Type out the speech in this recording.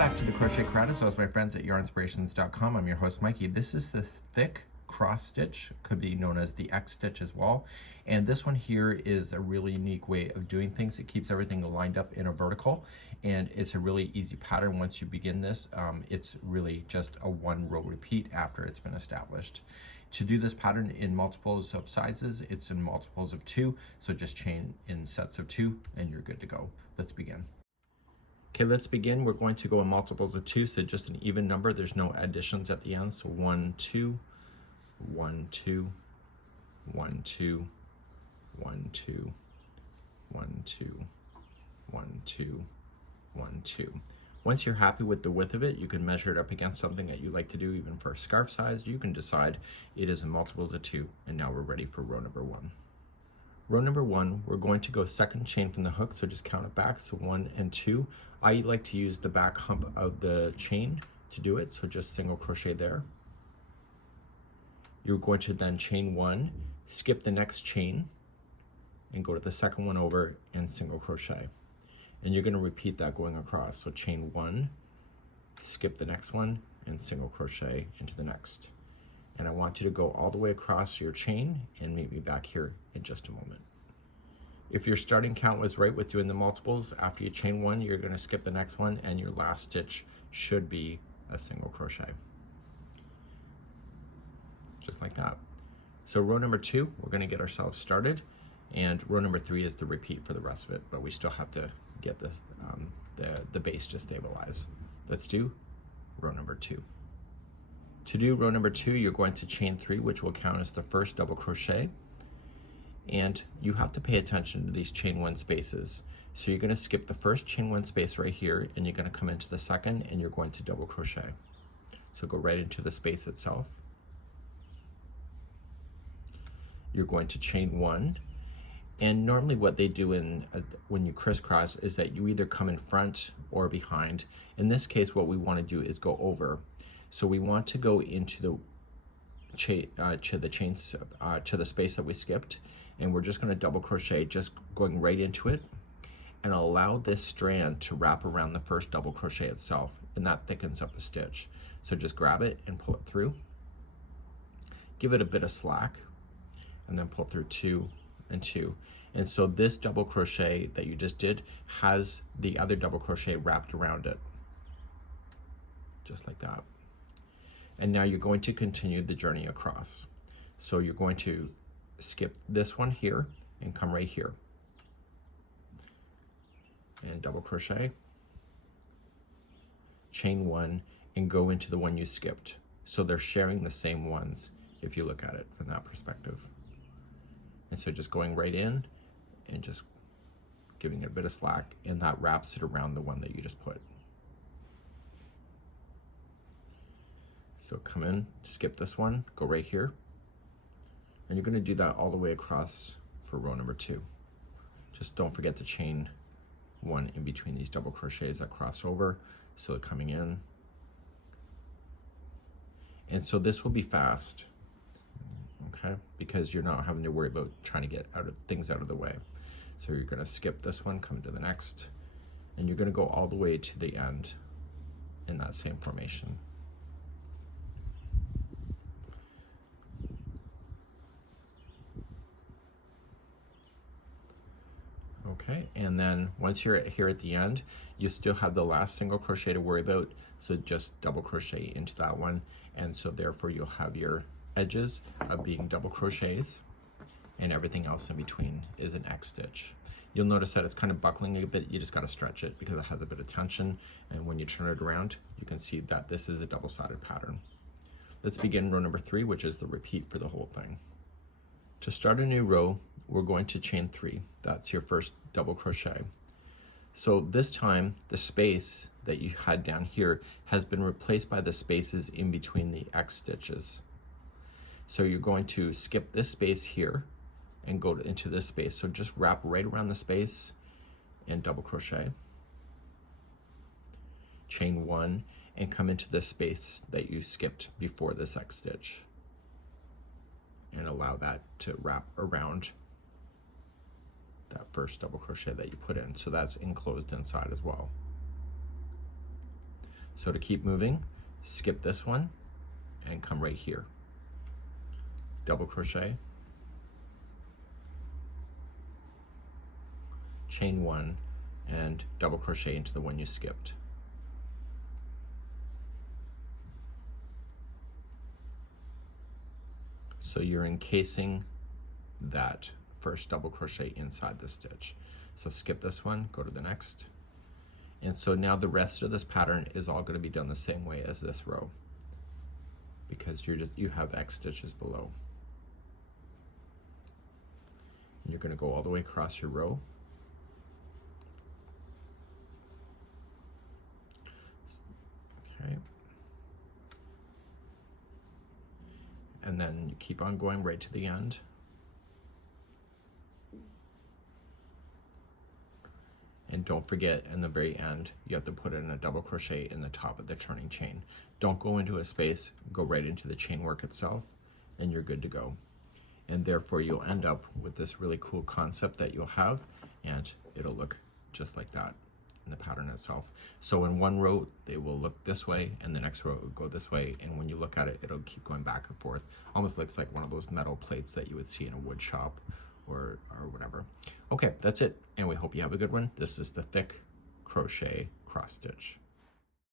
back to the Crochet Karate. So as my friends at yarnspirations.com, I'm your host Mikey. This is the Thick Cross Stitch, could be known as the X stitch as well. And this one here is a really unique way of doing things. It keeps everything lined up in a vertical, and it's a really easy pattern once you begin this. It's really just a one row repeat after it's been established. To do this pattern in multiples of sizes, it's in multiples of 2, so just chain in sets of 2 and you're good to go. Let's begin. Okay, let's begin. We're going to go in multiples of 2, so just an even number. There's no additions at the end. So 1, 2, 1, 2, 1, 2, 1, 2, 1, 2, 1, 2, 1, 2. Once you're happy with the width of it, you can measure it up against something that you like to do, even for a scarf size. You can decide it is in multiples of 2, and now we're ready for row number 1. Row number 1, we're going to go second chain from the hook, so just count it back, so 1 and 2. I like to use the back hump of the chain to do it, so just single crochet there. You're going to then chain 1, skip the next chain, and go to the second one over and single crochet. And you're going to repeat that going across, so chain 1, skip the next one, and single crochet into the next. And I want you to go all the way across your chain and meet me back here in just a moment. If your starting count was right with doing the multiples, after you chain 1, you're going to skip the next one, and your last stitch should be a single crochet. Just like that. So row number 2, we're going to get ourselves started, and row number 3 is the repeat for the rest of it, but we still have to get this the base to stabilize. Let's do row number 2. To do row number 2, you're going to chain 3, which will count as the first double crochet, and you have to pay attention to these chain 1 spaces. So you're going to skip the first chain 1 space right here, and you're going to come into the second, and you're going to double crochet. So go right into the space itself. You're going to chain 1, and normally what they do when you crisscross is that you either come in front or behind. In this case, what we want to do is go over. So we want to go into the to the space that we skipped, and we're just going to double crochet, just going right into it, and allow this strand to wrap around the first double crochet itself, and that thickens up the stitch. So just grab it and pull it through. Give it a bit of slack, and then pull through 2 and 2. And so this double crochet that you just did has the other double crochet wrapped around it, just like that. And now you're going to continue the journey across. So you're going to skip this one here and come right here and double crochet, chain 1, and go into the one you skipped. So they're sharing the same ones if you look at it from that perspective. And so just going right in and just giving it a bit of slack, and that wraps it around the one that you just put. So come in, skip this one, go right here, and you're going to do that all the way across for row number 2. Just don't forget to chain 1 in between these double crochets that cross over, so coming in. And so this will be fast, okay, because you're not having to worry about trying to get things out of the way. So you're going to skip this one, come to the next, and you're going to go all the way to the end in that same formation. Okay, and then once you're here at the end, you still have the last single crochet to worry about, so just double crochet into that one, and so therefore you'll have your edges of being double crochets, and everything else in between is an X stitch. You'll notice that it's kind of buckling a bit. You just got to stretch it because it has a bit of tension, and when you turn it around, you can see that this is a double-sided pattern. Let's begin row number 3, which is the repeat for the whole thing. To start a new row, we're going to chain 3. That's your first double crochet. So this time, the space that you had down here has been replaced by the spaces in between the X stitches. So you're going to skip this space here and go into this space. So just wrap right around the space and double crochet. Chain 1 and come into the space that you skipped before this X stitch, and allow that to wrap around that first double crochet that you put in. So that's enclosed inside as well. So to keep moving, skip this one and come right here. Double crochet, chain 1, and double crochet into the one you skipped. So you're encasing that first double crochet inside the stitch. So skip this one, go to the next. And so now the rest of this pattern is all going to be done the same way as this row, because you have X stitches below. And you're going to go all the way across your row. Okay. And then you keep on going right to the end. And don't forget, in the very end, you have to put in a double crochet in the top of the turning chain. Don't go into a space, go right into the chain work itself, and you're good to go. And therefore you'll end up with this really cool concept that you'll have, and it'll look just like that in the pattern itself. So in one row, they will look this way, and the next row will go this way, and when you look at it, it'll keep going back and forth. Almost looks like one of those metal plates that you would see in a wood shop or whatever. Okay, that's it, and we hope you have a good one. This is the Thick Crochet Cross Stitch.